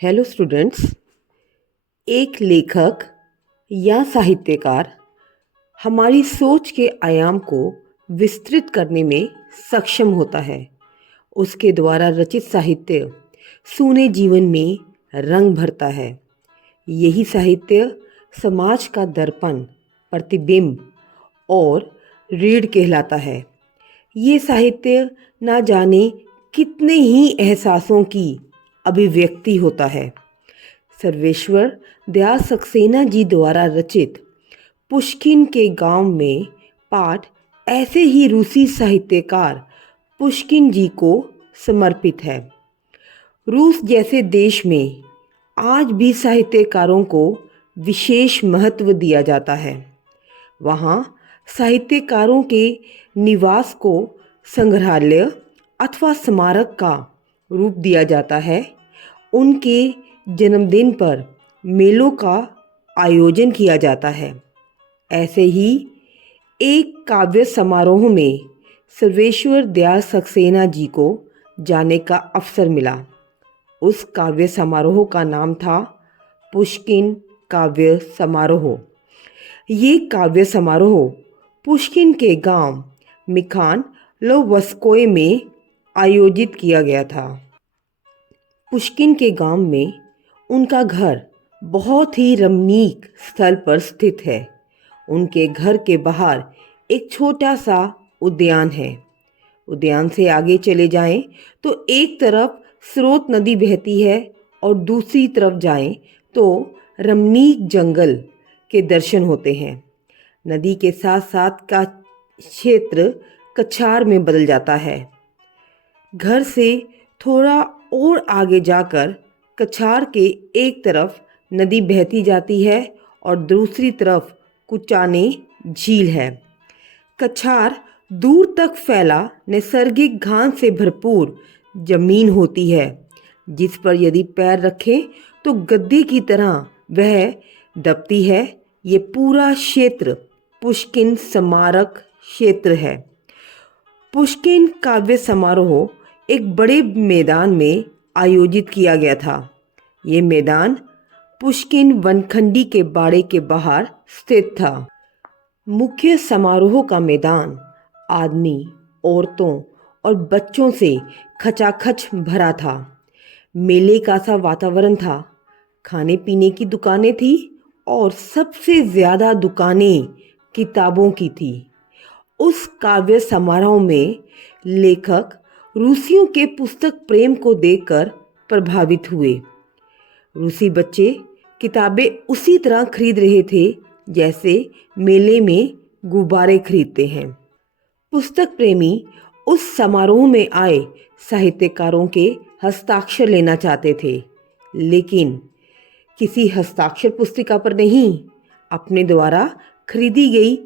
Hello students. एक लेखक या साहित्यकार हमारी सोच के आयाम को विस्तृत करने में सक्षम होता है। उसके द्वारा रचित साहित्य सूने जीवन में रंग भरता है। यही साहित्य समाज का दर्पण, प्रतिबिंब और रीढ़ कहलाता है। ये साहित्य ना जाने कितने ही एहसासों की अभिव्यक्ति होता है। सर्वेश्वर दयाल सक्सेना जी द्वारा रचित पुष्किन के गांव में पाठ ऐसे ही रूसी साहित्यकार पुष्किन जी को समर्पित है। रूस जैसे देश में आज भी साहित्यकारों को विशेष महत्व दिया जाता है। वहाँ साहित्यकारों के निवास को संग्रहालय अथवा स्मारक का रूप दिया जाता है। उनके जन्मदिन पर मेलों का आयोजन किया जाता है। ऐसे ही एक काव्य समारोह में सर्वेश्वर दयाल सक्सेना जी को जाने का अवसर मिला। उस काव्य समारोह का नाम था पुष्किन काव्य समारोह। ये काव्य समारोह पुष्किन के गांव मिखान लोवस्कोय में आयोजित किया गया था। पुष्किन के गांव में उनका घर बहुत ही रमणीक स्थल पर स्थित है। उनके घर के बाहर एक छोटा सा उद्यान है। उद्यान से आगे चले जाएं तो एक तरफ स्रोत नदी बहती है और दूसरी तरफ जाएं तो रमणीक जंगल के दर्शन होते हैं। नदी के साथ साथ का क्षेत्र कछार में बदल जाता है। घर से थोड़ा और आगे जाकर कछार के एक तरफ नदी बहती जाती है और दूसरी तरफ कुचाने झील है। कछार दूर तक फैला नैसर्गिक घास से भरपूर जमीन होती है, जिस पर यदि पैर रखें तो गद्दे की तरह वह दबती है। ये पूरा क्षेत्र पुष्किन स्मारक क्षेत्र है। पुष्किन काव्य समारोह एक बड़े मैदान में आयोजित किया गया था। ये मैदान पुष्किन वनखंडी के बाड़े के बाहर स्थित था। मुख्य समारोह का मैदान आदमी, औरतों और बच्चों से खचाखच भरा था। मेले का सा वातावरण था। खाने पीने की दुकानें थी और सबसे ज़्यादा दुकानें किताबों की थी। उस काव्य समारोह में लेखक रूसियों के पुस्तक प्रेम को देखकर प्रभावित हुए। रूसी बच्चे किताबें उसी तरह खरीद रहे थे जैसे मेले में गुब्बारे खरीदते हैं। पुस्तक प्रेमी उस समारोह में आए साहित्यकारों के हस्ताक्षर लेना चाहते थे, लेकिन किसी हस्ताक्षर पुस्तिका पर नहीं, अपने द्वारा खरीदी गई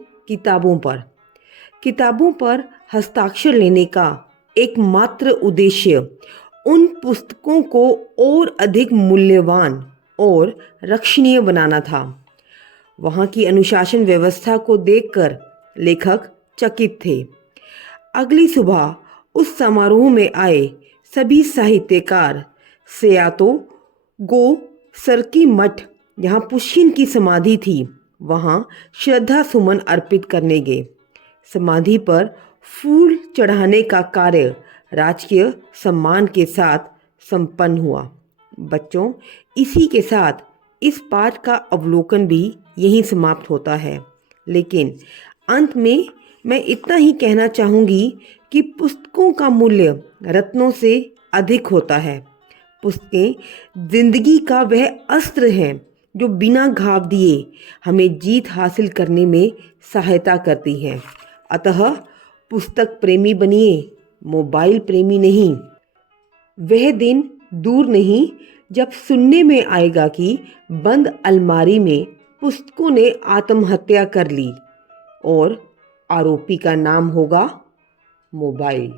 किताबों पर हस्ताक्षर लेने का एकमात्र उद्देश्य उन पुस्तकों को और अधिक मूल्यवान और रक्षणीय बनाना था। वहाँ की अनुशासन व्यवस्था को देखकर लेखक चकित थे। अगली सुबह उस समारोह में आए सभी साहित्यकार सयातो गो सरकी मठ, जहाँ पुष्किन की समाधि थी, वहाँ श्रद्धा सुमन अर्पित करने गए। समाधि पर फूल चढ़ाने का कार्य राजकीय सम्मान के साथ संपन्न हुआ। बच्चों, इसी के साथ इस पाठ का अवलोकन भी यहीं समाप्त होता है। लेकिन अंत में मैं इतना ही कहना चाहूँगी कि पुस्तकों का मूल्य रत्नों से अधिक होता है। पुस्तकें जिंदगी का वह अस्त्र है जो बिना घाव दिए हमें जीत हासिल करने में सहायता करती हैं। अतः पुस्तक प्रेमी बनिए, मोबाइल प्रेमी नहीं। वह दिन दूर नहीं जब सुनने में आएगा कि बंद अलमारी में पुस्तकों ने आत्महत्या कर ली और आरोपी का नाम होगा मोबाइल।